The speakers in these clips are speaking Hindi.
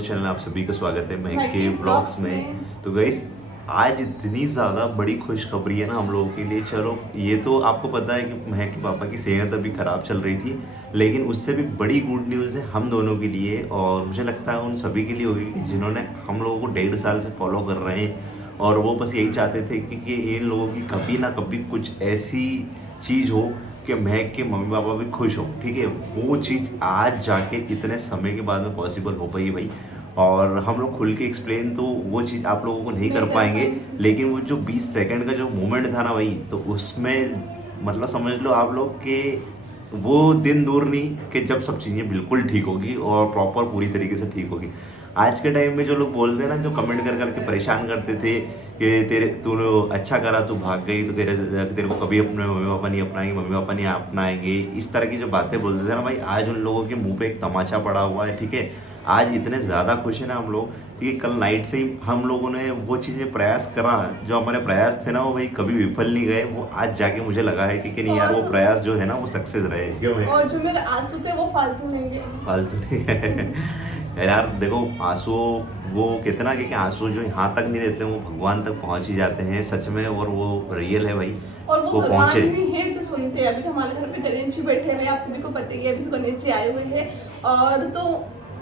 चैनल आप सभी का स्वागत है महक महक के के ब्लॉग्स ब्लॉग्स में। में। तो गाइस आज इतनी ज़्यादा बड़ी खुशखबरी है ना हम लोगों के लिए। चलो ये तो आपको पता है कि महक के पापा की सेहत अभी ख़राब चल रही थी, लेकिन उससे भी बड़ी गुड न्यूज़ है हम दोनों के लिए और मुझे लगता है उन सभी के लिए होगी कि जिन्होंने हम लोगों को 1.5 साल से फॉलो कर रहे हैं और वो बस यही चाहते थे कि इन लोगों की कभी ना कभी कुछ ऐसी चीज़ हो कि महक के मम्मी पापा भी खुश हो। ठीक है, वो चीज़ आज जाके इतने समय के बाद में पॉसिबल हो पाई भाई। और हम लोग खुल के एक्सप्लेन तो वो चीज़ आप लोगों को नहीं कर पाएंगे, लेकिन वो जो 20 सेकंड का जो मोमेंट था ना भाई, तो उसमें मतलब समझ लो आप लोग कि वो दिन दूर नहीं कि जब सब चीज़ें बिल्कुल ठीक होगी और प्रॉपर पूरी तरीके से ठीक होगी। आज के टाइम में जो लोग बोलते हैं ना, जो कमेंट कर करके परेशान करते थे कि तेरे तूने अच्छा करा तू भाग गई तो तेरे को कभी अपने मम्मी पापा नहीं अपनाएंगे, मम्मी पापा नहीं अपनाएंगे, इस तरह की जो बातें बोलते थे ना भाई, आज उन लोगों के मुंह पे एक तमाचा पड़ा हुआ है। ठीक है, आज इतने ज़्यादा खुश हैं ना हम लोग। ठीक है, कल नाइट से ही हम लोगों ने वो चीज़ें प्रयास करा, जो हमारे प्रयास थे ना वो भाई कभी विफल नहीं गए। वो आज जाके मुझे लगा है कि नहीं यार, वो और प्रयास जो है ना वो सक्सेस रहे। क्यों है और जो मेरे आंसू थे वो फालतू नहीं है। फालतू नहीं है यार। देखो आंसू, वो कितना कि आंसू जो यहाँ तक नहीं रहते वो भगवान तक पहुँच ही जाते हैं सच में, और वो रियल है भाई। और वो भगवान पहुँचे। भी है जो सुनते हैं। अभी तो हमारे घर पे गणेश जी बैठे हुए हैं, आप सभी को पता ही है, अभी तो गणेश जी आए हुए हैं। और तो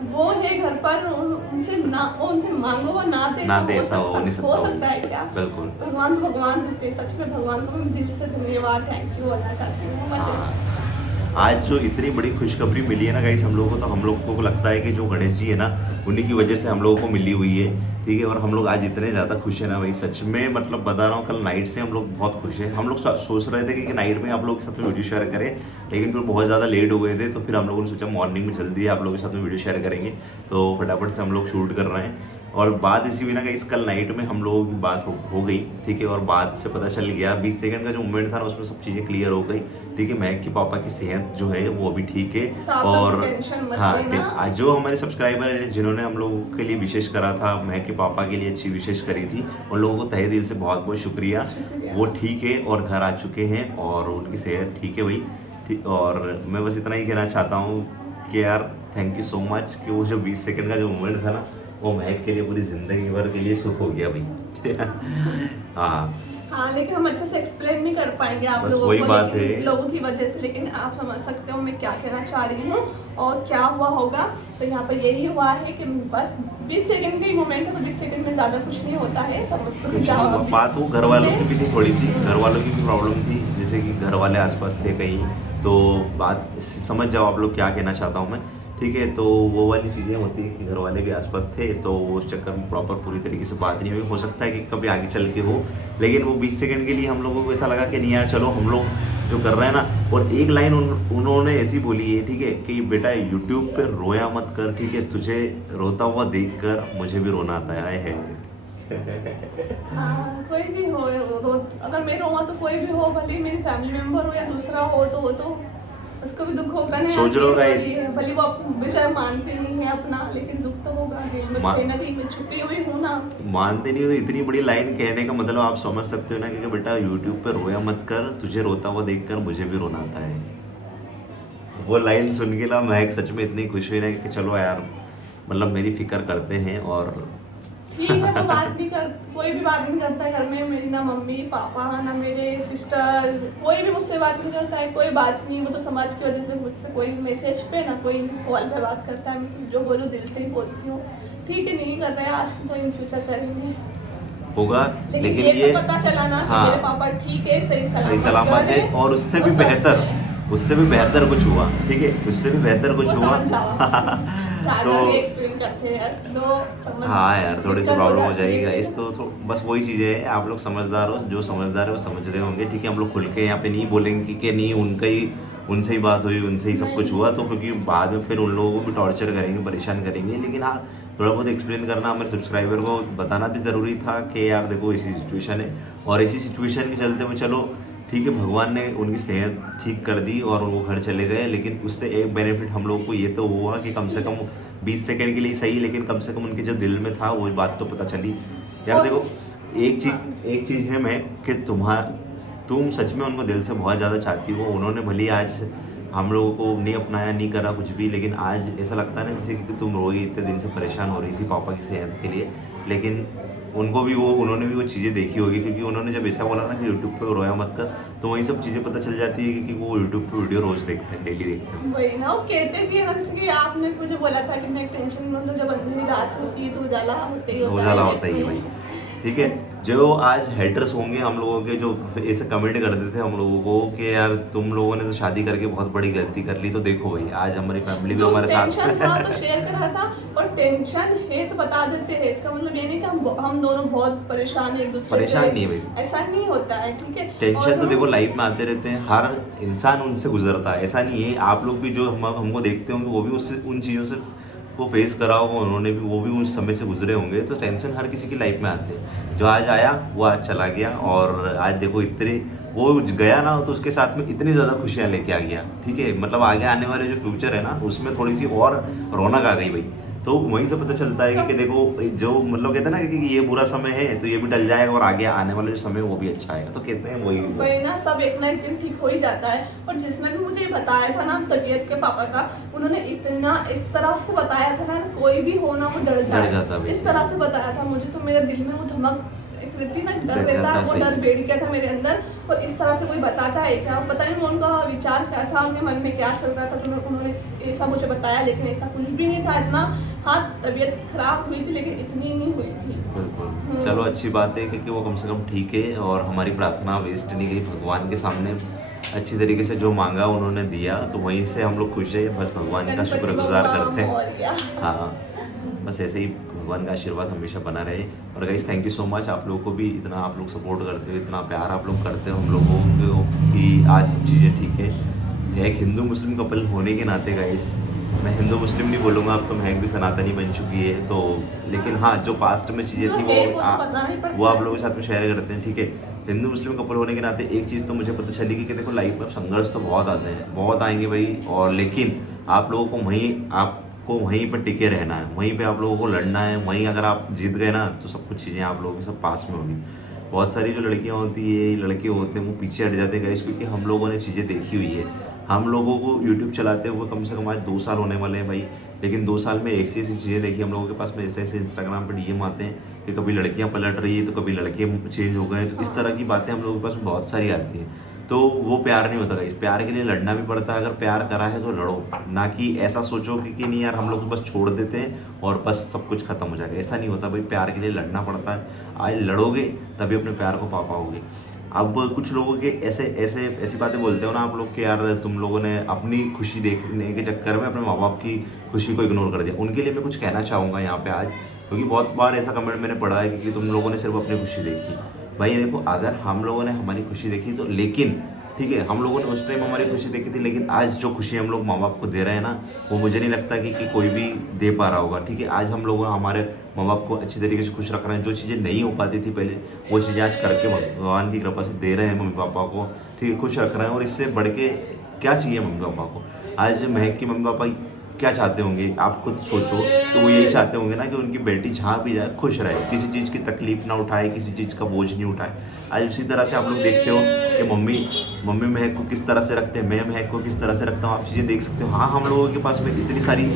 वो है घर पर, उनसे मांगो वो ना दे, ना दे हो ऐसा हो नहीं सकता। सकता है क्या? बिल्कुल। भगवान तो भगवान होते हैं, सच में भगवान को मैं दिल से धन्यवाद थैंक यू बोलना चाहती हूँ बस। हाँ, आज जो इतनी बड़ी खुशखबरी मिली है ना गाइस हम लोगों को, तो हम लोगों को लगता है कि जो गणेश जी है ना उन्हीं की वजह से हम लोगों को मिली हुई है। ठीक है, और हम लोग आज इतने ज़्यादा खुश हैं ना भाई, सच में मतलब बता रहा हूँ, कल नाइट से हम लोग बहुत खुश हैं। हम लोग सोच रहे थे कि नाइट में आप लोगों के साथ में वीडियो शेयर करें, लेकिन फिर बहुत ज़्यादा लेट हो गए थे, तो फिर हम लोगों ने सोचा मॉर्निंग में जल्दी आप लोगों के साथ में वीडियो शेयर करेंगे। तो फटाफट से हम लोग शूट कर रहे हैं। और बात इसी हुई ना कि इस कल नाइट में हम लोगों की बात हो गई। ठीक है, और बात से पता चल गया 20 सेकंड का जो मोमेंट था ना उसमें सब चीज़ें क्लियर हो गई। ठीक है, महक के पापा की सेहत जो है वो अभी ठीक है। तो आप और लोग टेंशन मत हाँ, लेना। आज जो हमारे सब्सक्राइबर हैं जिन्होंने हम लोगों के लिए विशेष करा था, महक के पापा के लिए अच्छी विशेष करी थी, उन लोगों को तहे दिल से बहुत बहुत शुक्रिया। वो ठीक है और घर आ चुके हैं और उनकी सेहत ठीक है भाई। ठीक, और मैं बस इतना ही कहना चाहता हूँ कि यार थैंक यू सो मच कि वो जो 20 सेकंड का जो मोमेंट था ना वो महक के लिए पूरी ज़िंदगी भर के लिए सुख हो गया भाई। हाँ, हाँ, लेकिन हम अच्छे से एक्सप्लेन नहीं कर पाएंगे आप बस लोगों वही को, बात लेकिन है। लोगों की वजह से। लेकिन आप समझ सकते हो मैं क्या कहना चाह रही हूँ और क्या हुआ होगा। तो यहाँ पर यही हुआ है कि बस 20 सेकंड का ही मोमेंट है, तो 20 सेकंड में ज़्यादा कुछ नहीं होता है, समझ जाओ। बात वो घर वालों की भी थी, थोड़ी सी घर वालों की भी प्रॉब्लम थी, जैसे कि घर वाले आसपास थे कहीं, तो बात समझ जाओ आप लोग क्या कहना चाहता हूँ मैं। ठीक है, तो वो वाली चीज़ें होती हैं कि घर वाले भी आसपास थे, तो उस चक्कर में प्रॉपर पूरी तरीके से बात नहीं हुई। हो सकता है कि कभी आगे चल के हो, लेकिन वो 20 सेकंड के लिए हम लोगों को ऐसा लगा कि नहीं यार चलो हम लोग जो कर रहे हैं ना। और एक लाइन उन्होंने ऐसी बोली है, ठीक है, कि बेटा यूट्यूब पे रोया मत कर, ठीक है, तुझे रोता हुआ देख कर मुझे भी रोना आता है। हाँ, कोई भी हो अगर मैं रोवा तो कोई भी हो, भले मेरी फैमिली मेम्बर हो या दूसरा हो, तो वो तो उसको भी दुख होगा ना। सोच रहे हो गाइस, भले वो विषय मानते नहीं है अपना, लेकिन दुख तो होगा दिल में, तो कहीं ना कहीं मैं छुपी हुई हूँ ना। मानते नहीं हो तो इतनी बड़ी लाइन कहने का मतलब आप समझ सकते हो ना कि बेटा यूट्यूब पे रोया मत कर, तुझे रोता हुआ देखकर मुझे भी रोना आता है। वो लाइन सुन के ना मैं सच में इतनी खुश हुई ना कि चलो यार, मतलब मेरी फिक्र करते हैं। और ठीक है, वो बात नहीं कर, कोई भी बात नहीं करता है घर में। मेरी ना मम्मी पापा ना मेरे सिस्टर, कोई भी मुझसे बात नहीं करता है। कोई बात नहीं, वो तो समाज की वजह से मुझसे कोई मैसेज पे ना कोई कॉल पे बात करता है। मैं तो जो बोलूँ दिल से ही बोलती हूँ। ठीक है, नहीं कर रहे हैं आज तो इन फ्यूचर करेंगे होगा, लेकिन लेकिन ये तो पता चला ना हाँ, कि मेरे पापा ठीक है, सही सलामत है और उससे भी और स्वस्थ बेहतर, हैं। उससे भी बेहतर कुछ हुआ। ठीक है, उससे भी बेहतर कुछ वो हुआ। समझ जाओ। तो एक्सप्लेन करते हैं यार, तो समझ हाँ यार, थोड़ी सी दिक्कत प्रॉब्लम हो जाती जाएगी है। गाइस, तो बस वही चीज़ें हैं। आप लोग समझदार हो, जो समझदार है वो समझ रहे होंगे। ठीक है, हम लोग खुल के यहाँ पे नहीं बोलेंगे कि नहीं उनका ही, उनसे ही बात हुई, उनसे ही सब कुछ हुआ, तो क्योंकि बाद में फिर उन लोगों को भी टॉर्चर करेंगे, परेशान करेंगे। लेकिन हाँ, थोड़ा बहुत एक्सप्लेन करना हमारे सब्सक्राइबर को बताना भी ज़रूरी था कि यार देखो ऐसी सिचुएशन है, और ऐसी सिचुएशन के चलते हुए चलो ठीक है, भगवान ने उनकी सेहत ठीक कर दी और वो घर चले गए। लेकिन उससे एक बेनिफिट हम लोग को ये तो हुआ कि कम से कम 20 सेकंड के लिए सही, लेकिन कम से कम उनके जो दिल में था वो बात तो पता चली। यार देखो, एक चीज़ है मैं कि तुम सच में उनको दिल से बहुत ज़्यादा चाहती हो। उन्होंने भले आज हम लोगों को नहीं अपनाया, नहीं करा कुछ भी, लेकिन आज ऐसा लगता है ना जैसे कि तुम रोई इतने दिन से परेशान हो रही थी पापा की सेहत के लिए, लेकिन उन्होंने भी वो चीज़ें देखी होगी, क्योंकि उन्होंने जब ऐसा बोला ना कि यूट्यूब पे रोया मत कर, तो वही सब चीज़ें पता चल जाती है कि वो यूट्यूब पे वीडियो रोज़ देखते हैं, डेली देखते हैं। वही ना, वो कहते भी है ना, जैसे कि आपने मुझे बोला था कि मैं टेंशन, मतलब जब अंधेरी रात होती है तो उजाला होते ही होता उजाला है होता ही है इसमें। भाई। ठीक है, जो आज हेटर्स होंगे हम लोगों के, जो ऐसे कमेंट करते थे हम लोगों को कि यार तुम लोगों ने तो शादी करके बहुत बड़ी गलती कर ली, तो देखो भाई आज हमारी फैमिली भी जो हमारे साथ टेंशन था तो शेयर करा था, और टेंशन है तो बता देते हैं, इसका मतलब ये नहीं कि हम दोनों बहुत परेशान हैं एक दूसरे से, परेशान नहीं है भाई। ऐसा नहीं होता है, ठीक है। टेंशन और तो देखो लाइफ में आते रहते हैं, हर इंसान उनसे गुजरता है, ऐसा नहीं है। आप लोग भी जो हमको देखते होंगे वो भी उससे उन चीज़ों से वो फेस करा होगा, उन्होंने भी, वो भी उस समय से गुजरे होंगे, तो टेंशन हर किसी की लाइफ में आते हैं। जो आज आया वो आज चला गया, और आज देखो इतनी वो गया ना, तो उसके साथ में इतनी ज़्यादा खुशियाँ लेके आ गया। ठीक है, मतलब आगे आने वाले जो फ्यूचर है ना, उसमें थोड़ी सी और रौनक आ गई भाई। तो वहीं से पता चलता है कि देखो जो मतलब कहते हैं ना कि ये बुरा समय है तो ये भी टल जाएगा, और आगे आने वाला जो समय है वो भी अच्छा आएगा, तो कहते हैं वही ना, सब एक ना एक दिन ठीक हो ही जाता है। और जिसने भी मुझे बताया था ना तबीयत के पापा का, उन्होंने इतना इस तरह से बताया था ना, कोई भी हो ना वो डर जाता इस तरह से बताया था मुझे, तो मेरे दिल में वो धमक रहती ना, डर रहता है, वो डर बैठ गया था मेरे अंदर। और इस तरह से कोई बताता है क्या, पता नहीं उनका विचार क्या था, उनके मन में क्या चल रहा था, तो उन्होंने ऐसा मुझे बताया, लेकिन ऐसा कुछ भी नहीं था इतना। हाँ, तबीयत खराब हुई थी लेकिन इतनी नहीं हुई थी। बिल्कुल, चलो अच्छी बात है, क्योंकि वो कम से कम ठीक है, और हमारी प्रार्थना वेस्ट नहीं गई, भगवान के सामने अच्छी तरीके से जो मांगा उन्होंने दिया, तो वहीं से हम लोग खुश है, बस भगवान का शुक्रगुजार करते हैं। हाँ, बस ऐसे ही भगवान का आशीर्वाद हमेशा बना रहे। और guys thank you so much, आप लोगों को भी इतना आप लोग सपोर्ट करते हो, इतना प्यार आप लोग करते हो हम लोगों को, कि आज सब चीज़ें ठीक है। एक हिंदू मुस्लिम कपल होने के नाते गाइस, मैं हिंदू मुस्लिम नहीं बोलूँगा, अब तो महक भी सनातनी बन चुकी है, तो लेकिन हाँ जो पास्ट में चीज़ें थी वो आप लोगों के साथ में शेयर करते हैं। ठीक है, हिंदू मुस्लिम कपल होने के नाते एक चीज़ तो मुझे पता चली कि देखो लाइफ में संघर्ष तो बहुत आते हैं, बहुत आएंगे भाई, और लेकिन आप लोगों को वहीं पर टिके रहना है, वहीं पे आप लोगों को लड़ना है, वहीं अगर आप जीत गए ना तो सब कुछ चीज़ें आप लोगों के सब पास में होगी। बहुत सारी जो लड़कियां होती है, लड़के होते हैं, वो पीछे हट जाते हैं, क्योंकि हम लोगों ने चीज़ें देखी हुई है। हम लोगों को यूट्यूब चलाते हुए कम से कम आज 2 साल होने वाले हैं भाई, लेकिन 2 साल में ऐसी ऐसी चीज़ें देखी हम लोगों के पास में, ऐसे ऐसे इंस्टाग्राम पर डीएम आते हैं कि कभी लड़कियां पलट रही है तो कभी लड़के चेंज हो गए, तो इस तरह की बातें हम लोगों के पास में बहुत सारी आती हैं। तो वो प्यार नहीं होता गाइस, प्यार के लिए लड़ना भी पड़ता है, अगर प्यार करा है तो लड़ो, ना कि ऐसा सोचो कि नहीं यार हम लोग बस छोड़ देते हैं और बस सब कुछ खत्म हो जाएगा, ऐसा नहीं होता भाई, प्यार के लिए लड़ना पड़ता है। आज लड़ोगे तभी अपने प्यार को पा पाओगे। अब कुछ लोगों के ऐसी बातें बोलते हो ना आप लोग कि यार तुम लोगों ने अपनी खुशी देखने के चक्कर में अपने माँ बाप की खुशी को इग्नोर कर दिया, उनके लिए मैं कुछ कहना चाहूँगा यहाँ पे आज, क्योंकि बहुत बार ऐसा कमेंट मैंने पढ़ा है कि तुम लोगों ने सिर्फ अपनी खुशी देखी। भाई देखो, अगर हम लोगों ने हमारी खुशी देखी तो, लेकिन ठीक है हम लोगों ने उस टाइम हमारी खुशी देखी थी, लेकिन आज जो खुशी हम लोग माँ बाप को दे रहे हैं ना, वो मुझे नहीं लगता कि कोई भी दे पा रहा होगा। ठीक है, आज हम लोग हमारे माँ बाप को अच्छी तरीके से खुश रख रहे हैं, जो चीज़ें नहीं हो पाती थी पहले वो चीज़ें आज करके भगवान की कृपा से दे रहे हैं मम्मी पापा को, ठीक है, खुश रख रहे हैं। और इससे बढ़ के क्या चाहिए मम्मी पापा को। आज महक की मम्मी पापा क्या चाहते होंगे आप खुद सोचो, तो वो यही चाहते होंगे ना कि उनकी बेटी जहाँ भी जाए खुश रहे, किसी चीज़ की तकलीफ ना उठाए, किसी चीज़ का बोझ नहीं उठाए। आज उसी तरह से आप लोग देखते हो कि मम्मी महक को किस तरह से रखते हैं, मैं महक को किस तरह से रखता हूँ, आप चीज़ें देख सकते हो। हाँ, हम लोगों के पास में इतनी सारी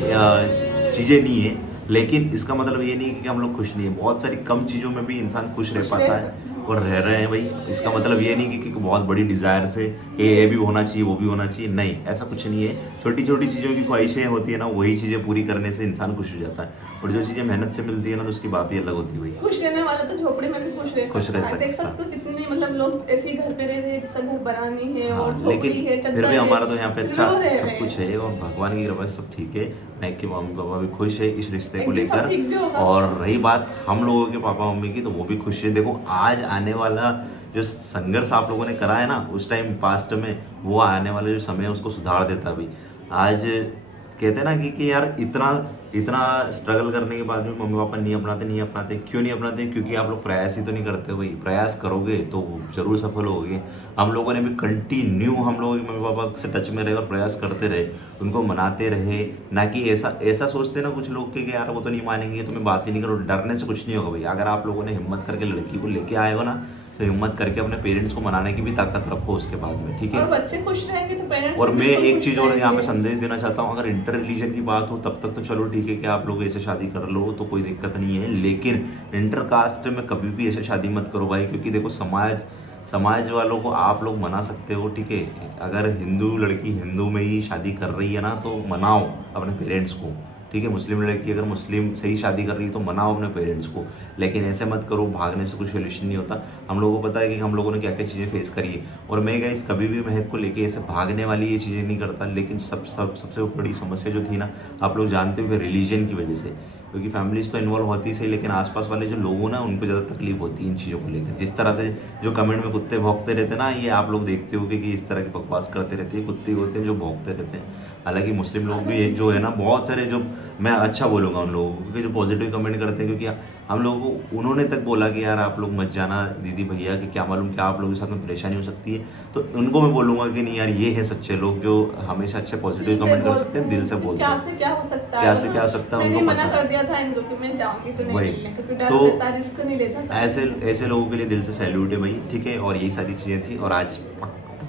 चीज़ें नहीं है, लेकिन इसका मतलब ये नहीं है कि हम लोग खुश नहीं है। बहुत सारी कम चीज़ों में भी इंसान खुश रह पाता है और रह रहे हैं भाई। इसका मतलब ये नहीं कि बहुत बड़ी डिज़ायर से ये भी होना चाहिए वो भी होना चाहिए, नहीं, ऐसा कुछ नहीं है। छोटी छोटी चीज़ों की ख्वाहिशें होती है ना, वही चीज़ें पूरी करने से इंसान खुश हो जाता है, और जो चीज़ें मेहनत से मिलती है ना तो उसकी बात ही अलग होती है भाई। खुश रहने वाला तो झोपड़ी में भी खुश रह सकता है। देख सकते हो कितनी मतलब लोग ऐसे ही घर पे रह रहे हैं जिसका घर बना नहीं है और झोपड़ी है, फिर भी हमारा तो यहाँ पे अच्छा सब कुछ है और भगवान की कृपा से सब ठीक है। महक के मम्मी पापा भी खुश है इस रिश्ते को लेकर, और रही बात हम लोगों के पापा मम्मी की, तो वो भी खुश है। देखो आज आने वाला जो संघर्ष आप लोगों ने करा है ना उस टाइम पास्ट में, वो आने वाले जो समय है उसको सुधार देता भी। आज कहते हैं ना कि यार इतना इतना स्ट्रगल करने के बाद भी मम्मी पापा नहीं अपनाते। क्यों नहीं अपनाते? क्योंकि आप लोग प्रयास ही तो नहीं करते भाई। प्रयास करोगे तो ज़रूर सफल होगे। हम लोगों ने भी कंटिन्यू हम लोगों के मम्मी पापा से टच में रहे और प्रयास करते रहे, उनको मनाते रहे। ना कि ऐसा सोचते ना कुछ लोग कि यार वो तो नहीं मानेंगे, तुम्हें बात ही नहीं करो। डरने से कुछ नहीं होगा भाई। अगर आप लोगों ने हिम्मत करके लड़की को लेके आए हो ना, तो हिम्मत करके अपने पेरेंट्स को मनाने की भी ताकत रखो उसके बाद में, ठीक है। और बच्चे खुश रहेंगे तो पेरेंट्स और भी मैं बिल्कुल एक खुश चीज़ और यहाँ पे रहेंगे। संदेश देना चाहता हूँ, अगर इंटर रिलीजन की बात हो तब तक तो चलो ठीक है कि आप लोग ऐसे शादी कर लो तो कोई दिक्कत नहीं है, लेकिन इंटर कास्ट में कभी भी ऐसे शादी मत करो भाई। क्योंकि देखो समाज वालों को आप लोग मना सकते हो, ठीक है। अगर हिंदू लड़की हिंदू में ही शादी कर रही है ना, तो मनाओ अपने पेरेंट्स को, ठीक है। मुस्लिम लड़की अगर मुस्लिम से ही शादी कर रही है तो मनाओ अपने पेरेंट्स को, लेकिन ऐसे मत करो। भागने से कुछ सोल्यूशन नहीं होता। हम लोगों को पता है कि हम लोगों ने क्या क्या चीज़ें फेस करी है, और मैं गाइस कभी भी महक को लेके ऐसे भागने वाली ये चीज़ें नहीं करता। लेकिन सबसे बड़ी समस्या जो थी ना, आप लोग जानते हो कि रिलीजन की वजह से, क्योंकि फैमिलीज तो इन्वॉल्व होती ही सही, लेकिन आसपास वाले जो लोग हो ना, उनको ज़्यादा तकलीफ होती है इन चीज़ों को लेकर। जिस तरह से जो कमेंट में कुत्ते भौंकते रहते हैं ना, ये आप लोग देखते हो कि इस तरह की बकवास करते रहते हैं। कुत्ते होते हैं जो भौंकते रहते हैं। हालांकि मुस्लिम लोग भी जो है ना, बहुत सारे, जो मैं अच्छा बोलूँगा उन लोगों को, क्योंकि जो पॉजिटिव कमेंट करते हैं, क्योंकि हम लोगों को उन्होंने तक बोला कि यार आप लोग मत जाना दीदी भैया, कि क्या मालूम क्या आप लोगों के साथ में परेशानी हो सकती है। तो उनको मैं बोलूँगा कि नहीं यार, ये है सच्चे लोग जो हमेशा अच्छे पॉजिटिव कमेंट कर सकते हैं, दिल से बोलते क्या हैं। से क्या हो सकता है, क्या से क्या हो सकता है, मैंने उनको मना पता कर दिया था इनको कि मैं जाऊंगी तो नहीं वही। मिलने, क्योंकि डर तो रहता है, रिस्क नहीं लेता साथ में। ऐसे लोगों के लिए दिल से सैल्यूट है भाई, ठीक है। और यही सारी चीज़ें थी, और आज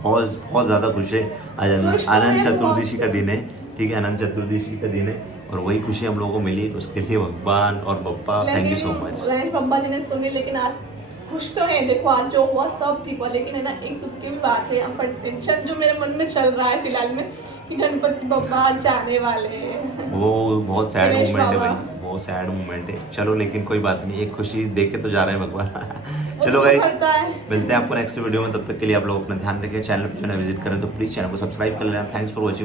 बहुत बहुत ज़्यादा खुश है। आज खुश तो अनंत है चतुर्दशी का बहुत। दिन है, ठीक है। अनंत चतुर्दशी का दिन है, और वही खुशी हम लोगों को मिली, उसके लिए भगवान और Bappa thank you so much. Ganesh Bappa ji ने सुनी, लेकिन आज खुश तो है। देखो आज जो हुआ सब ठीक हुआ, लेकिन है ना एक दुख की भी बात है, यहाँ पर टेंशन जो मेरे मन में चल रहा है फिलहाल में, कि गणपति बप्पा आज जाने वाले हैं। वो बहुत सैड गणेश मोमेंट है बाबा। भाई, बहुत सैड मोमेंट है। चलो लेकिन कोई बात नहीं, एक खुशी देख के तो जा रहे हैं भगवान। वो चलो तो गाइस, करता है। मिलते हैं आपको नेक्स्ट वीडियो में। तब तक के लिए आप लोग अपना ध्यान रखें। चैनल पर जो है विजिट करें तो प्लीज़ चैनल को सब्सक्राइब कर लेना। Thanks for watching.